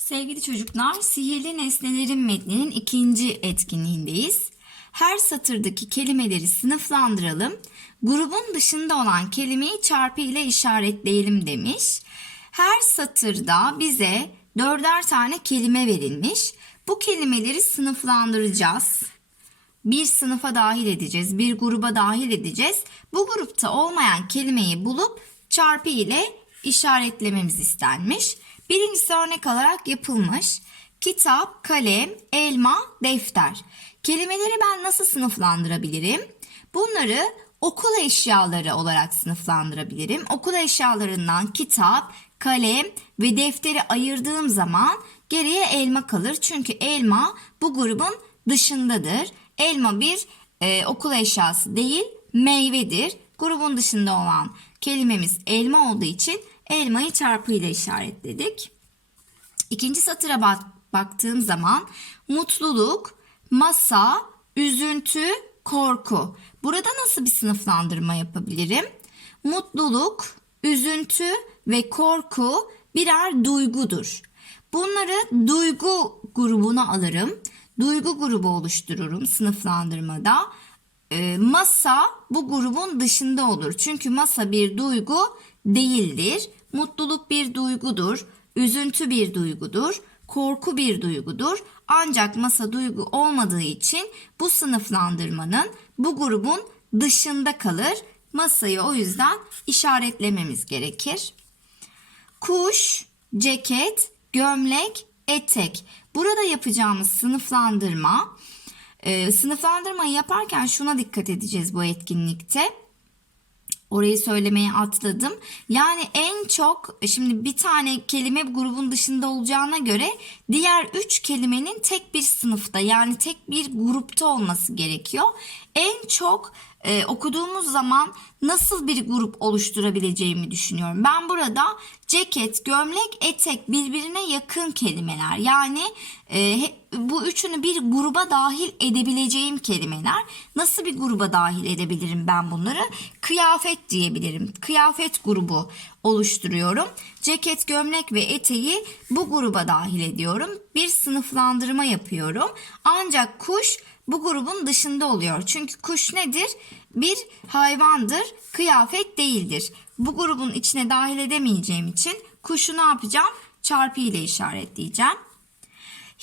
Sevgili çocuklar, Sihirli Nesnelerin metninin ikinci etkinliğindeyiz. Her satırdaki kelimeleri sınıflandıralım. Grubun dışında olan kelimeyi çarpı ile işaretleyelim demiş. Her satırda bize dörder tane kelime verilmiş. Bu kelimeleri sınıflandıracağız. Bir sınıfa dahil edeceğiz, bir gruba dahil edeceğiz. Bu grupta olmayan kelimeyi bulup çarpı ile işaretlememiz istenmiş. Birincisi örnek alarak yapılmış. Kitap, kalem, elma, defter. Kelimeleri ben nasıl sınıflandırabilirim? Bunları okul eşyaları olarak sınıflandırabilirim. Okul eşyalarından kitap, kalem ve defteri ayırdığım zaman geriye elma kalır. Çünkü elma bu grubun dışındadır. Elma bir e, okul eşyası değil, meyvedir. Grubun dışında olan kelimemiz elma olduğu için elmayı çarpı ile işaretledik. İkinci satıra bak- baktığım zaman mutluluk, masa, üzüntü, korku. Burada nasıl bir sınıflandırma yapabilirim? Mutluluk, üzüntü ve korku birer duygudur. Bunları duygu grubuna alırım. Duygu grubu oluştururum sınıflandırmada. Ee, masa bu grubun dışında olur. Çünkü masa bir duygu değildir. Mutluluk bir duygudur. Üzüntü bir duygudur. Korku bir duygudur. Ancak masa duygu olmadığı için bu sınıflandırmanın bu grubun dışında kalır. Masayı o yüzden işaretlememiz gerekir. Kuş, ceket, gömlek, etek. Burada yapacağımız sınıflandırma, e, sınıflandırmayı yaparken şuna dikkat edeceğiz bu etkinlikte. Orayı söylemeye atladım. Yani en çok şimdi bir tane kelime grubun dışında olacağına göre diğer üç kelimenin tek bir sınıfta yani tek bir grupta olması gerekiyor. En çok e, okuduğumuz zaman nasıl bir grup oluşturabileceğimi düşünüyorum. Ben burada ceket, gömlek, etek birbirine yakın kelimeler. Yani e, bu üçünü bir gruba dahil edebileceğim kelimeler. Nasıl bir gruba dahil edebilirim ben bunları? Kıyafet diyebilirim. Kıyafet grubu oluşturuyorum. Ceket, gömlek ve eteği bu gruba dahil ediyorum. Bir sınıflandırma yapıyorum. Ancak kuş bu grubun dışında oluyor. Çünkü kuş nedir? Bir hayvandır, kıyafet değildir. Bu grubun içine dahil edemeyeceğim için kuşu ne yapacağım? Çarpı ile işaretleyeceğim.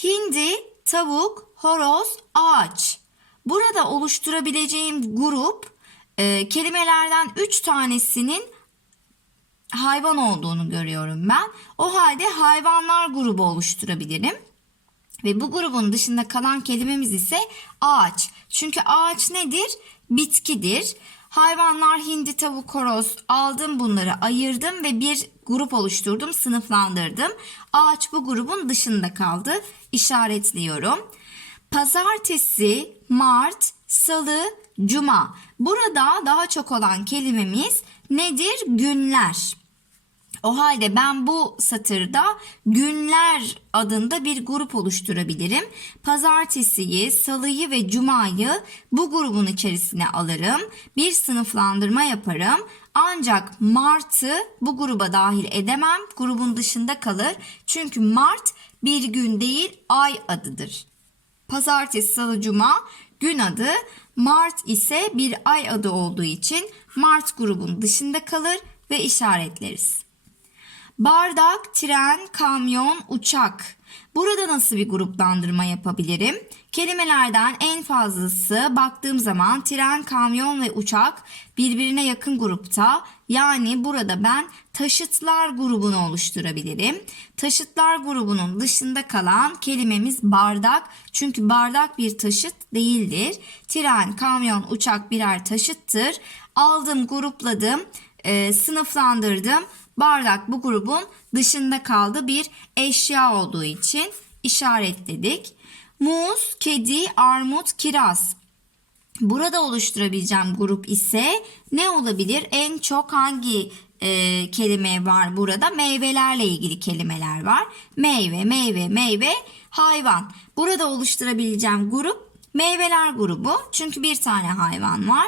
Hindi, tavuk, horoz, ağaç. Burada oluşturabileceğim grup e, kelimelerden 3 tanesinin hayvan olduğunu görüyorum ben. O halde hayvanlar grubu oluşturabilirim. Ve bu grubun dışında kalan kelimemiz ise ağaç. Çünkü ağaç nedir? Bitkidir. Hayvanlar hindi, tavuk, horoz aldım bunları ayırdım ve bir grup oluşturdum, sınıflandırdım. Ağaç bu grubun dışında kaldı. İşaretliyorum. Pazartesi, Mart, Salı, Cuma. Burada daha çok olan kelimemiz nedir? Günler. O halde ben bu satırda günler adında bir grup oluşturabilirim. Pazartesiyi, salıyı ve cumayı bu grubun içerisine alırım. Bir sınıflandırma yaparım. Ancak Mart'ı bu gruba dahil edemem. Grubun dışında kalır. Çünkü Mart bir gün değil ay adıdır. Pazartesi, salı, cuma gün adı. Mart ise bir ay adı olduğu için Mart grubun dışında kalır ve işaretleriz. Bardak, tren, kamyon, uçak. Burada nasıl bir gruplandırma yapabilirim? Kelimelerden en fazlası baktığım zaman tren, kamyon ve uçak birbirine yakın grupta. Yani burada ben taşıtlar grubunu oluşturabilirim. Taşıtlar grubunun dışında kalan kelimemiz bardak. Çünkü bardak bir taşıt değildir. Tren, kamyon, uçak birer taşıttır. Aldım, grupladım, e, sınıflandırdım. Bardak bu grubun dışında kaldı bir eşya olduğu için işaretledik. Muz, kedi, armut, kiraz. Burada oluşturabileceğim grup ise ne olabilir? En çok hangi e, kelime var burada? Meyvelerle ilgili kelimeler var. Meyve, meyve, meyve, hayvan. Burada oluşturabileceğim grup meyveler grubu. Çünkü bir tane hayvan var.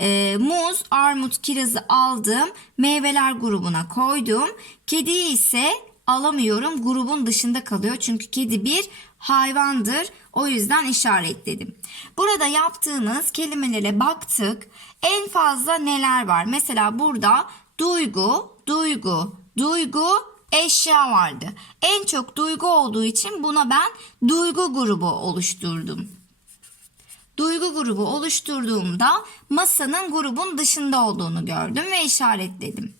E, muz, armut, kirazı aldım. Meyveler grubuna koydum. Kediyi ise alamıyorum. Grubun dışında kalıyor. Çünkü kedi bir hayvandır. O yüzden işaretledim. Burada yaptığımız kelimelere baktık. En fazla neler var? Mesela burada duygu, duygu, duygu, eşya vardı. En çok duygu olduğu için buna ben duygu grubu oluşturdum. Duygu grubu oluşturduğumda masanın grubun dışında olduğunu gördüm ve işaretledim.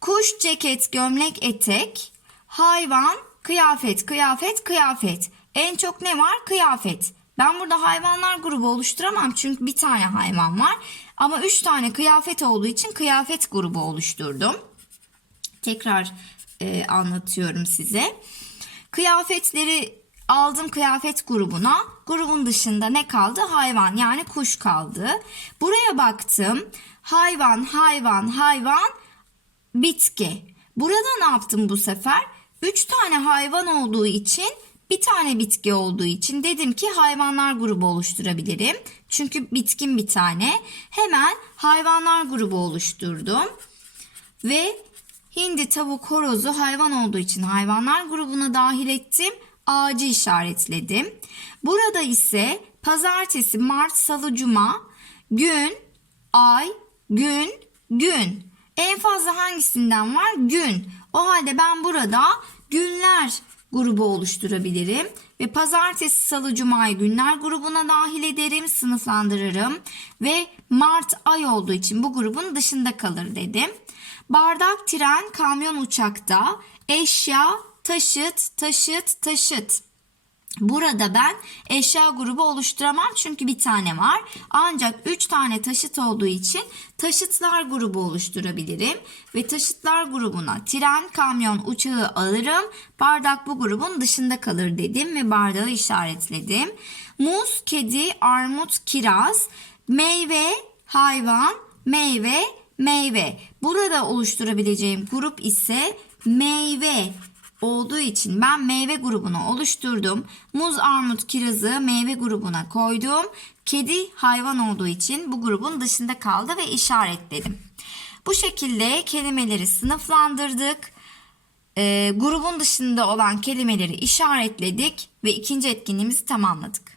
Kuş, ceket, gömlek, etek, hayvan, kıyafet, kıyafet, kıyafet. En çok ne var? Kıyafet. Ben burada hayvanlar grubu oluşturamam çünkü bir tane hayvan var. Ama üç tane kıyafet olduğu için kıyafet grubu oluşturdum. Tekrar e, anlatıyorum size. Kıyafetleri aldım kıyafet grubuna. Grubun dışında ne kaldı? Hayvan yani kuş kaldı. Buraya baktım. Hayvan, hayvan, hayvan, bitki. Burada ne yaptım bu sefer? Üç tane hayvan olduğu için bir tane bitki olduğu için dedim ki hayvanlar grubu oluşturabilirim. Çünkü bitkin bir tane. Hemen hayvanlar grubu oluşturdum. Ve hindi, tavuk, horozu hayvan olduğu için hayvanlar grubuna dahil ettim. Ağacı işaretledim. Burada ise pazartesi, mart, salı, cuma, gün, ay, gün, gün. En fazla hangisinden var? Gün. O halde ben burada günler grubu oluşturabilirim. Ve pazartesi, salı, cumayı günler grubuna dahil ederim, sınıflandırırım. Ve Mart ay olduğu için bu grubun dışında kalır dedim. Bardak, tren, kamyon, uçakta, eşya, taşıt, taşıt, taşıt. Burada ben eşya grubu oluşturamam çünkü bir tane var. Ancak 3 tane taşıt olduğu için taşıtlar grubu oluşturabilirim. Ve taşıtlar grubuna tren, kamyon, uçağı alırım. Bardak bu grubun dışında kalır dedim ve bardağı işaretledim. Muz, kedi, armut, kiraz, meyve, hayvan, meyve, meyve. Burada oluşturabileceğim grup ise meyve olduğu için ben meyve grubunu oluşturdum. Muz, armut, kirazı meyve grubuna koydum. Kedi hayvan olduğu için bu grubun dışında kaldı ve işaretledim. Bu şekilde kelimeleri sınıflandırdık. Ee, grubun dışında olan kelimeleri işaretledik ve ikinci etkinliğimizi tamamladık.